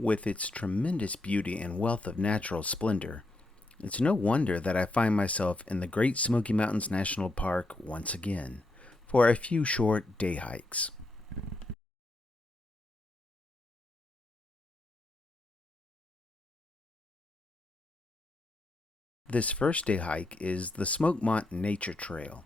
With its tremendous beauty and wealth of natural splendor, it's no wonder that I find myself in the Great Smoky Mountains National Park once again for a few short day hikes. This first day hike is the Smokemont Nature Trail,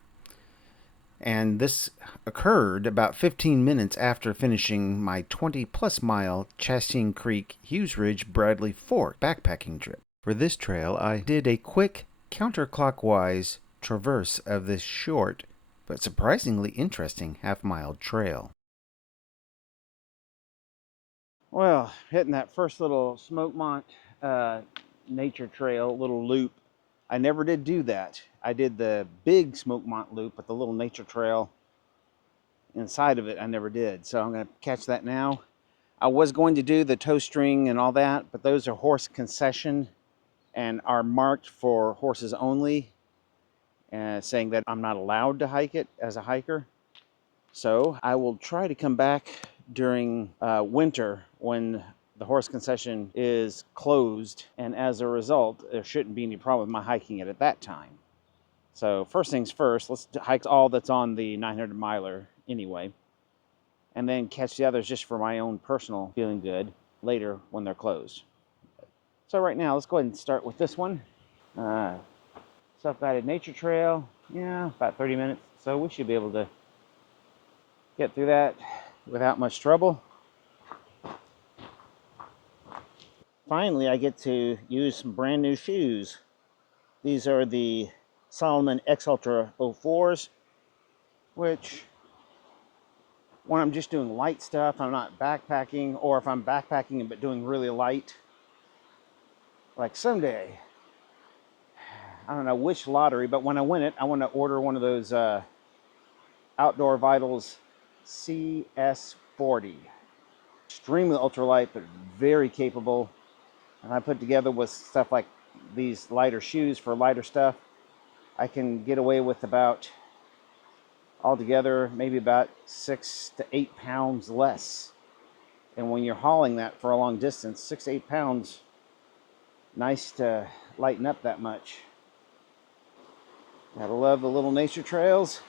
and this occurred about 15 minutes after finishing my 20 plus mile Chasteen Creek-Hughes Ridge-Bradley Fork backpacking trip. For this trail, I did a quick counterclockwise traverse of this short but surprisingly interesting half-mile trail. Well, hitting that first little Smokemont Nature Trail little loop, I never did do that. I did the big Smokemont loop, but the little nature trail inside of it I never did. So I'm going to catch that now. I was going to do the tow string and all that, but those are horse concession and are marked for horses only, saying that I'm not allowed to hike it as a hiker. So I will try to come back during winter when the horse concession is closed, and as a result, there shouldn't be any problem with my hiking it at that time. So first things first, let's hike all that's on the 900 miler anyway, and then catch the others just for my own personal feeling good later when they're closed. So right now, let's go ahead and start with this one. Self-guided nature trail, yeah, about 30 minutes. So we should be able to get through that without much trouble. Finally, I get to use some brand new shoes. These are the Salomon X Ultra 04s, which when I'm just doing light stuff, I'm not backpacking, or if I'm backpacking but doing really light, like someday, I don't know which lottery, but when I win it, I want to order one of those Outdoor Vitals CS40. Extremely ultralight, but very capable. And I put together with stuff like these lighter shoes for lighter stuff, I can get away with about, altogether, maybe about 6 to 8 pounds less. And when you're hauling that for a long distance, 6 to 8 pounds, nice to lighten up that much. Gotta love the little nature trails.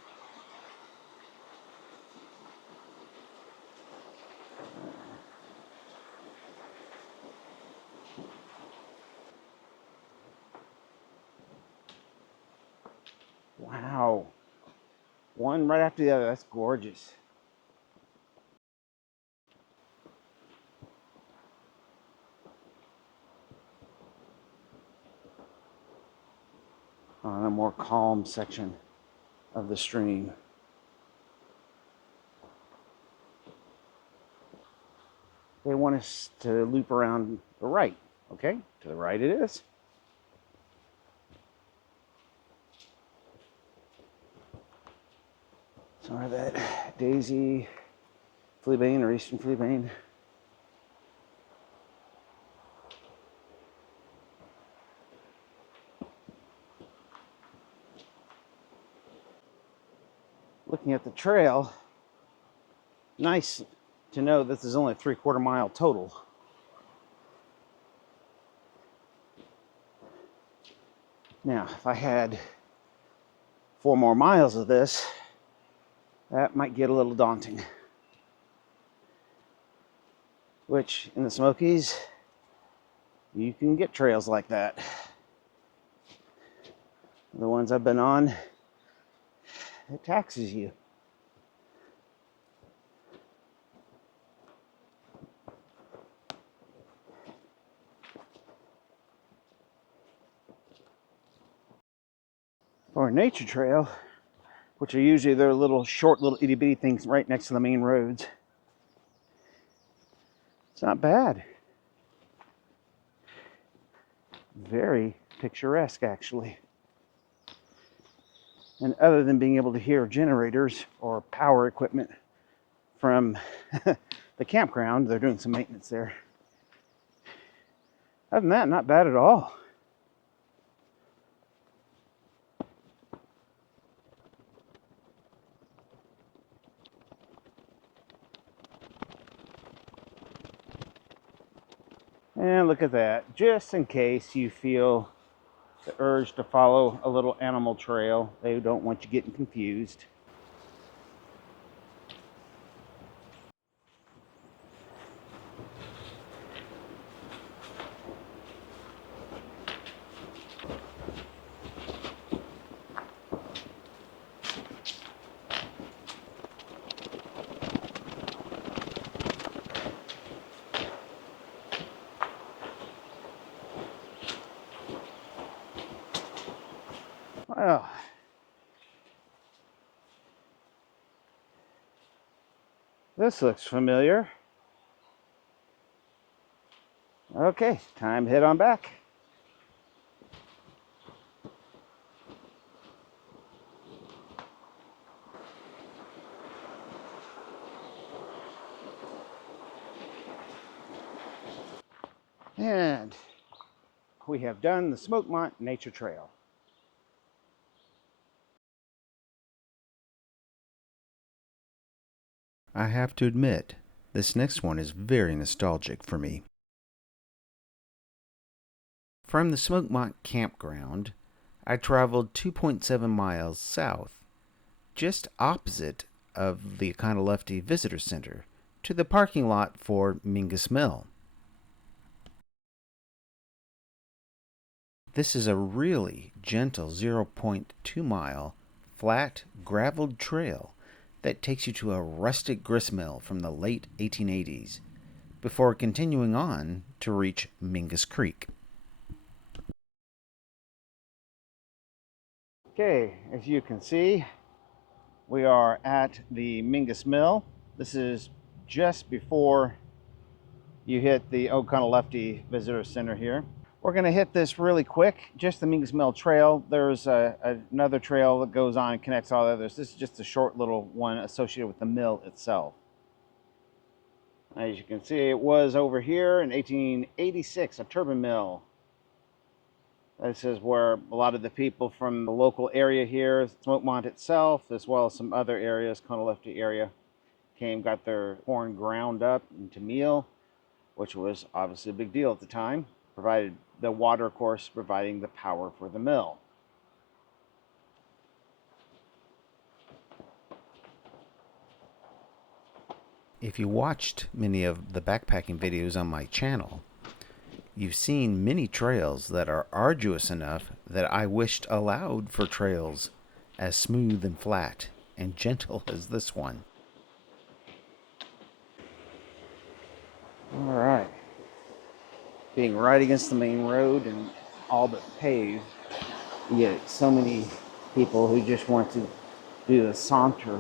Wow. One right after the other. That's gorgeous. On a more calm section of the stream. They want us to loop around the right. Okay, to the right it is. Sorry, that daisy fleabane or eastern fleabane. Looking at the trail, nice to know this is only a 3/4 mile total. Now, if I had 4 more miles of this, that might get a little daunting. Which, in the Smokies, you can get trails like that. The ones I've been on, it taxes you. For a nature trail, which are usually their little short, little itty bitty things right next to the main roads, it's not bad. Very picturesque, actually. And other than being able to hear generators or power equipment from the campground, they're doing some maintenance there. Other than that, not bad at all. And look at that, just in case you feel the urge to follow a little animal trail. They don't want you getting confused. Well, this looks familiar. Okay, time to head on back. And we have done the Smokemont Nature Trail. I have to admit, this next one is very nostalgic for me. From the Smokemont Campground, I traveled 2.7 miles south, just opposite of the Econo-Lefty Visitor Center, to the parking lot for Mingus Mill. This is a really gentle 0.2 mile flat graveled trail that takes you to a rustic gristmill from the late 1880s before continuing on to reach Mingus Creek. Okay, as you can see, we are at the Mingus Mill. This is just before you hit the Oconee-Lefty Visitor Center here. We're going to hit this really quick, just the Mingus Mill Trail. There's another trail that goes on and connects all the others. This is just a short little one associated with the mill itself. As you can see, it was over here in 1886, a turbine mill. This is where a lot of the people from the local area here, Smokemont itself, as well as some other areas, Oconee-Lefty area, got their corn ground up into meal, which was obviously a big deal at the time. Provided the water, of course, providing the power for the mill. If you watched many of the backpacking videos on my channel, you've seen many trails that are arduous enough that I wished allowed for trails as smooth and flat and gentle as this one. All right. Being right against the main road and all but paved, you get so many people who just want to do a saunter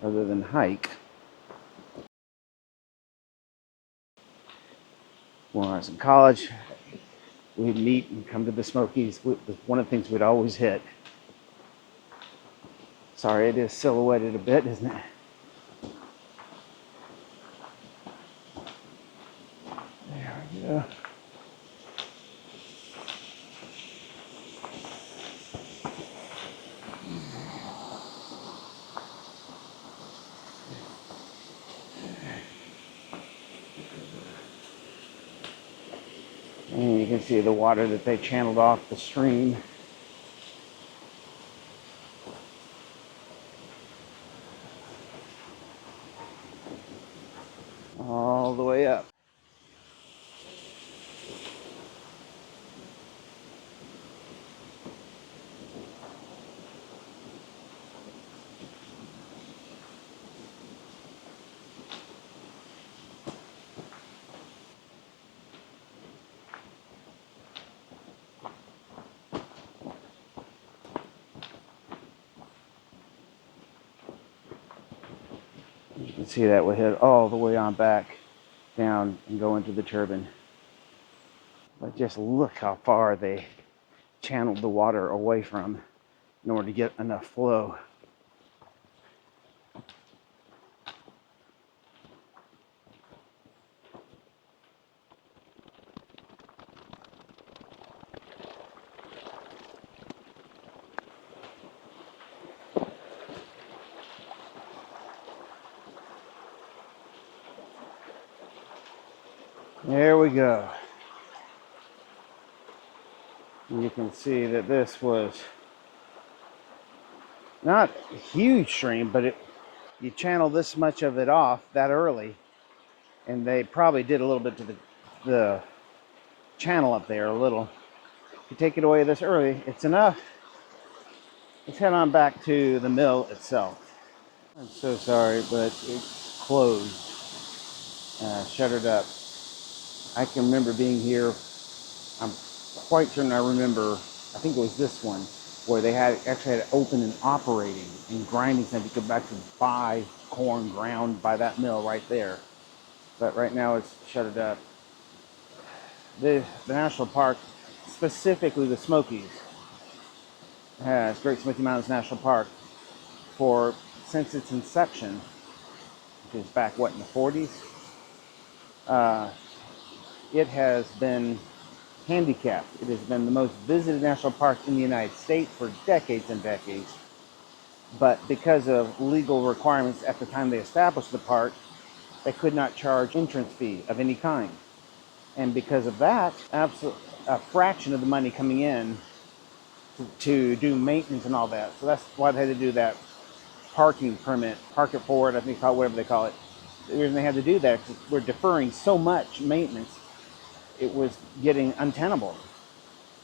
rather than hike. When I was in college, we'd meet and come to the Smokies. One of the things we'd always hit. Sorry, it is silhouetted a bit, isn't it? There we go. And you can see the water that they channeled off the stream. All the way up. You can see that we head all the way on back down and go into the turbine. But just look how far they channeled the water away from in order to get enough flow. There we go. And you can see that this was not a huge stream, but you channel this much of it off that early, and they probably did a little bit to the channel up there a little. If you take it away this early, it's enough. Let's head on back to the mill itself. I'm so sorry, but it's closed, shuttered up. I can remember being here. I'm quite certain I remember, I think it was this one, where they actually had it open and operating and grinding something. You could actually buy corn ground by that mill right there. But right now it's shuttered up. The national park, specifically the Smokies, has Great Smoky Mountains National Park since its inception, which is back, what, in the 40s? It has been handicapped. It has been the most visited national park in the United States for decades and decades. But because of legal requirements at the time they established the park, they could not charge entrance fee of any kind. And because of that, a fraction of the money coming in to do maintenance and all that. So that's why they had to do that parking permit, park it forward, I think, whatever they call it. The reason they had to do that is we're deferring so much maintenance, it was getting untenable.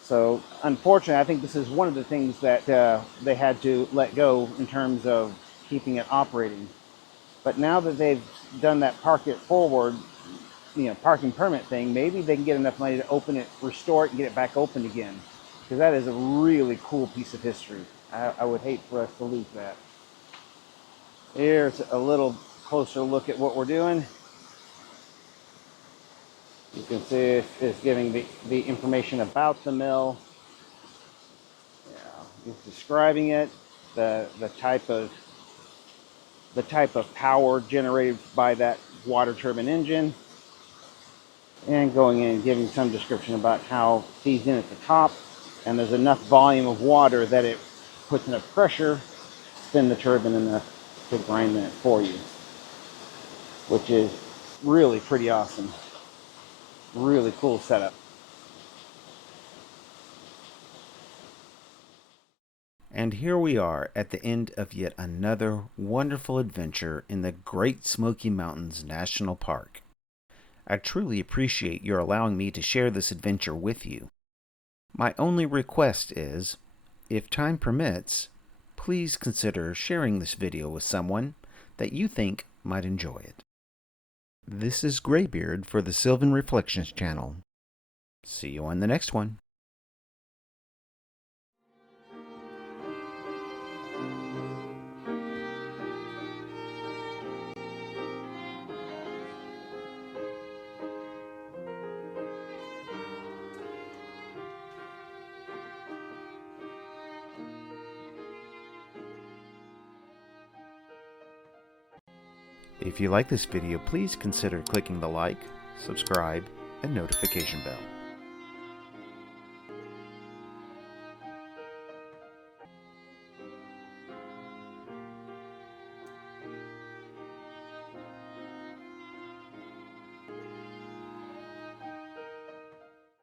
So unfortunately, I think this is one of the things that they had to let go in terms of keeping it operating. But now that they've done that park it forward, parking permit thing, maybe they can get enough money to open it, restore it, and get it back open again. Because that is a really cool piece of history. I would hate for us to lose that. Here's a little closer look at what we're doing. You can see it's giving the information about the mill. It's describing it, the type of power generated by that water turbine engine, and going in and giving some description about how it feeds in at the top, and there's enough volume of water that it puts enough pressure to spin the turbine enough to grind it for you, which is really pretty awesome. Really cool setup. And here we are at the end of yet another wonderful adventure in the Great Smoky Mountains National Park. I truly appreciate your allowing me to share this adventure with you. My only request is, if time permits, please consider sharing this video with someone that you think might enjoy it. This is Graybeard for the Sylvan Reflections channel. See you on the next one. If you like this video, please consider clicking the like, subscribe, and notification bell.